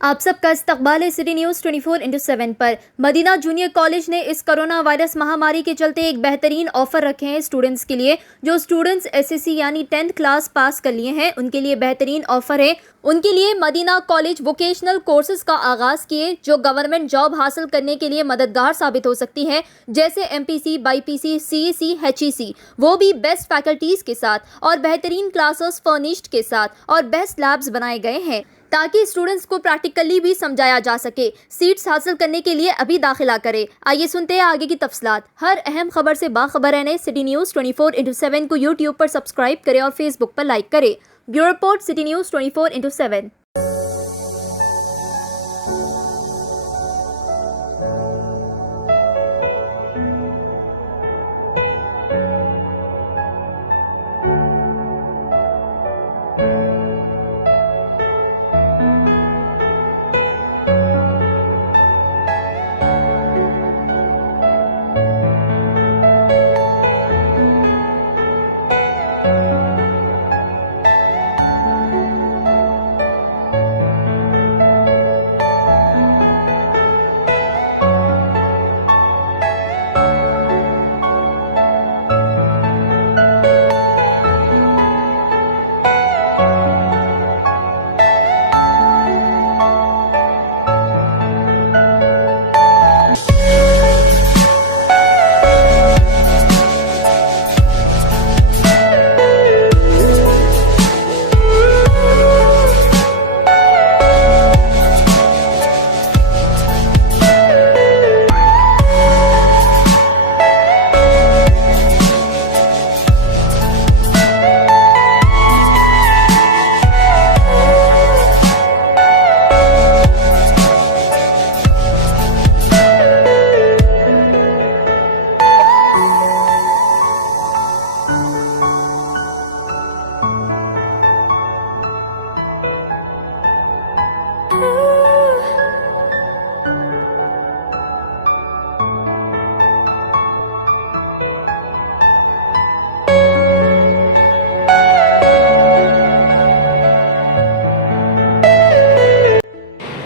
आप सबका इस्तकबाल है सिटी न्यूज़ 24/7 पर। मदीना जूनियर कॉलेज ने इस कोरोना वायरस महामारी के चलते एक बेहतरीन ऑफर रखे हैं स्टूडेंट्स के लिए। जो स्टूडेंट्स एसएससी यानी 10th क्लास पास कर लिए हैं उनके लिए बेहतरीन ऑफर है। उनके लिए मदीना कॉलेज वोकेशनल कोर्सेज का आगाज़ किए जो गवर्नमेंट जॉब हासिल करने के लिए मददगार साबित हो सकती है, जैसे एमपीसी, बाईपीसी, सीईसी, एचईसी, वो भी बेस्ट फैकल्टीज़ के साथ और बेहतरीन क्लासेस फर्निश्ड के साथ और बेस्ट लैब्स बनाए गए हैं ताकि स्टूडेंट्स को प्रैक्टिकली भी समझाया जा सके। सीट्स हासिल करने के लिए अभी दाखिला करें। आइए सुनते हैं आगे की तफसीलात। हर अहम खबर से बाखबर रहने सिटी न्यूज़ 24/7 को यूट्यूब पर सब्सक्राइब करें और फेसबुक पर लाइक करें। Bureau report city news 24/7।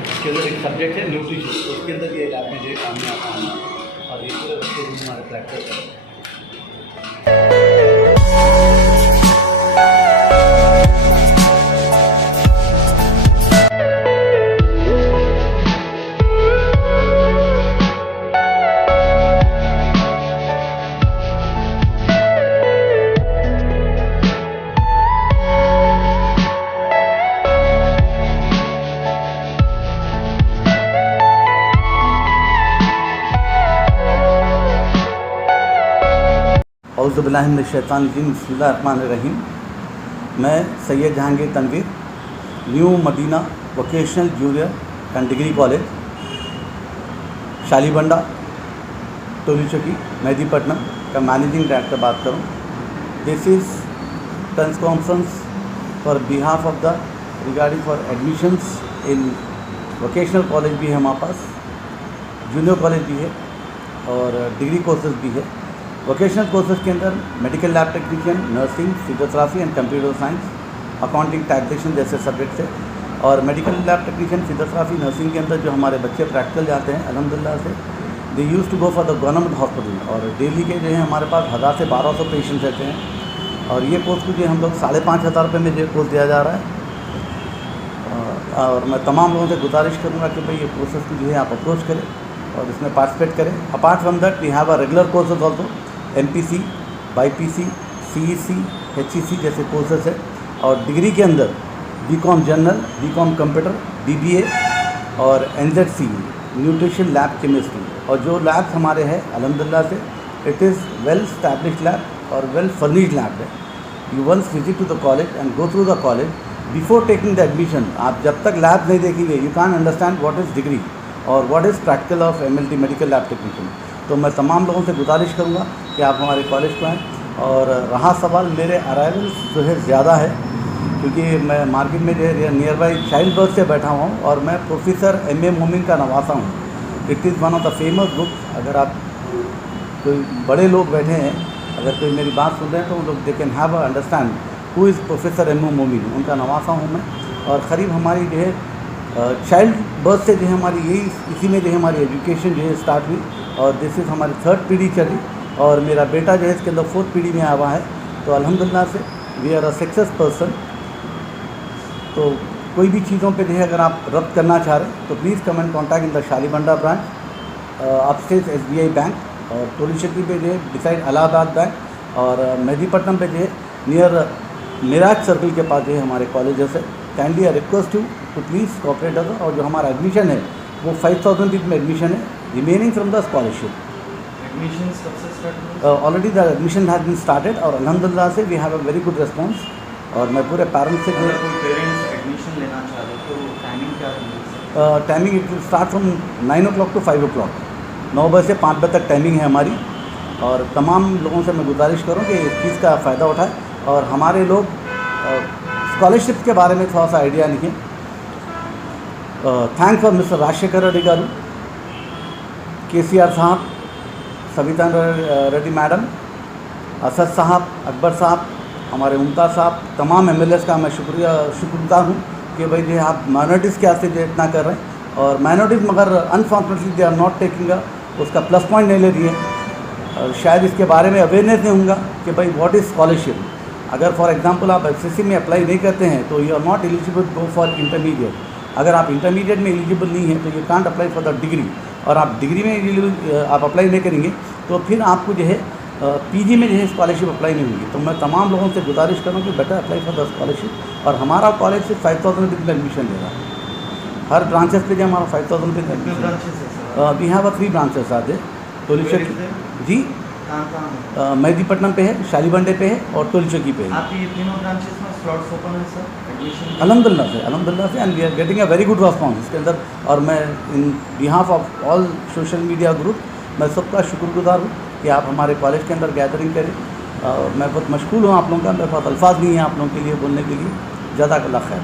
इसके अंदर एक सब्जेक्ट है न्यूट्रिशन, उसके अंदर ये लैब में जो काम में आता है और ये पूरे बच्चे भी हमारे प्रैक्टिस है। औज़ुबिल्लाहिमिनश्शैतानिर्रजीम, बिस्मिल्लाहिर्रहमानिर्रहीम। मैं Syed Jahangir Tanveer, new Madina vocational junior and degree college, Shalibanda, Toli Chowki, Mehdipatnam का मैनेजिंग डायरेक्टर बात करूं। This is press conference for behalf of the regarding for admissions in vocational college भी है हमारे पास, जूनियर कॉलेज भी है और डिग्री कोर्सेज भी है। वोकेशनल कोर्सेज के अंदर medical lab technician, nursing, physiotherapy and computer science, accounting, taxation जैसे सब्जेक्ट है। और medical lab technician, physiotherapy, nursing के अंदर जो हमारे बच्चे प्रैक्टिकल जाते हैं अल्हम्दुलिल्लाह से, they use to go for the government hospital. और डेली के जो है हमारे पास 1000 से 1200 पेशेंट रहते हैं और ये कोर्स को जो हम लोग 5,500 रुपये में जो कोर्स दिया जा रहा है। और मैं तमाम लोगों से गुजारिश करूँगा कि भाई ये कोर्सेज को जो है आप अप्रोच करें और इसमें पार्टिसिपेट करें। Apart from that we have a regular courses also, MPC, BiPC, CEC, HEC जैसे कोर्सेज है। और डिग्री के अंदर BCom general, BCom computer, BBA और एनजेडसी न्यूट्रिशन लैब केमिस्ट्री। और जो लैब्स हमारे हैं अल्हम्दुलिल्लाह से it is well established lab और वेल फर्निश्ड लैब है। You once visit to the college and go through the college before taking the admission. आप जब तक लैब नहीं देखेंगे you can understand what is degree और what is practical of MLT medical lab technician. तो मैं तमाम लोगों से गुजारिश करूँगा कि आप हमारे कॉलेज को आएँ। और रहा सवाल मेरे अराइवल्स जो है ज़्यादा है क्योंकि मैं मार्केट में जो है नियर बाई चाइल्ड बर्थ से बैठा हुआ हूँ और मैं प्रोफेसर M.A. मोमिन का नवासा हूँ। It is one of the famous book. अगर आप कोई बड़े लोग बैठे हैं, अगर कोई मेरी बात सुन रहे हैं तो वो लोग they can have understand who is professor M.A. मोमिन, उनका नवासा हूँ मैं। और क़रीब हमारी जो है चाइल्ड बर्थ से जो है हमारी यही इसी में जो है हमारी एजुकेशन जो है स्टार्ट हुई और दिस इज़ हमारी 3rd पीढ़ी चली और मेरा बेटा जो है इसके अंदर 4th पीढ़ी में आया हुआ है। तो अल्हम्दुलिल्लाह से we are a success person. तो कोई भी चीज़ों पे जो है अगर आप रब्त करना चाह रहे हैं तो please come and contact in the Shalibanda branch upstage SBI bank और टोलीचक्की पे जो है डिसाइड इलाहाबाद बैंक और मेहदीपट्टनम पे जो है नियर मिराज सर्कल के पास जो है हमारे कॉलेजेस है। Kindly I request you to please cooperate us और जो हमारा एडमिशन है वो 5000 रुपीज़ में एडमिशन है remaining from the scholarship. Admission कब से स्टार्ट हुआ? Already the admission has been started और अल्हम्दुलिल्लाह से we have a very good response और मैं पूरे पेरेंट्स से जो अगर कोई पेरेंट्स एडमिशन लेना चाह रहे तो टाइमिंग क्या होगी? Timing it will start from 9 o'clock to 5 o'clock। 9 बजे से 5 बजे तक टाइमिंग है हमारी और तमाम लोगों से मैं गुजारिश करूं कि इस चीज़ का फ़ायदा उठाएं और हमारे लोग स्कॉलरशिप के बारे में थोड़ा सा आइडिया नहीं है। Thanks for mister Rajashekhar Reddy garu, KCR साहब, सविता रेड्डी मैडम, असद साहब, अकबर साहब, हमारे मुमताज़ साहब, तमाम MLAs का मैं शुक्रगुजार हूँ कि भाई जो आप माइनॉरिटीज़ के वास्ते जो इतना कर रहे हैं और माइनॉरिटीज़ मगर unfortunately they are not taking उसका प्लस पॉइंट नहीं ले रही है। शायद इसके बारे में अवेयरनेस नहीं होगा कि भाई व्हाट इज़ स्कॉलरशिप। अगर फॉर एग्जांपल आप SSC में अप्लाई नहीं करते हैं तो you are not eligible go for intermediate. अगर आप इंटरमीडिएट में एलिजिबल नहीं है तो you can't apply for the degree और आप डिग्री में एलिजिबल आप अप्लाई नहीं करेंगे तो फिर आपको जो है PG में जो है स्कॉलरशिप अप्लाई नहीं होगी। तो मैं तमाम लोगों से गुजारिश करूँ कि better apply for the scholarship और हमारा कॉलेज से 5000 रुपीज़ में एडमिशन दे रहा है। हर ब्रांचेस पे जो हमारा 5000 रुपीज़ में कितने एडमिशन। ब्रांचेस है sir? We have 3 branches are there. Tolichowki जी, कहाँ मेहदीपट्टनम पे है, शालीबंडे पे है और टोलीचक्की पे है। आपकी ये तीनों ब्रांचेस में स्लॉट्स ओपन है सर एडमिशन? अल्हम्दुलिल्लाह से and we are getting a very good response इसके अंदर। और मैं in behalf of all social media group मैं सबका शुक्रगुजार हूँ कि आप हमारे कॉलेज के अंदर गैदरिंग करें। मैं बहुत मशगूल हूँ आप लोगों का, मेरे पास अल्फाज नहीं है आप लोगों के लिए बोलने के लिए। जज़ाकल्लाह खैर।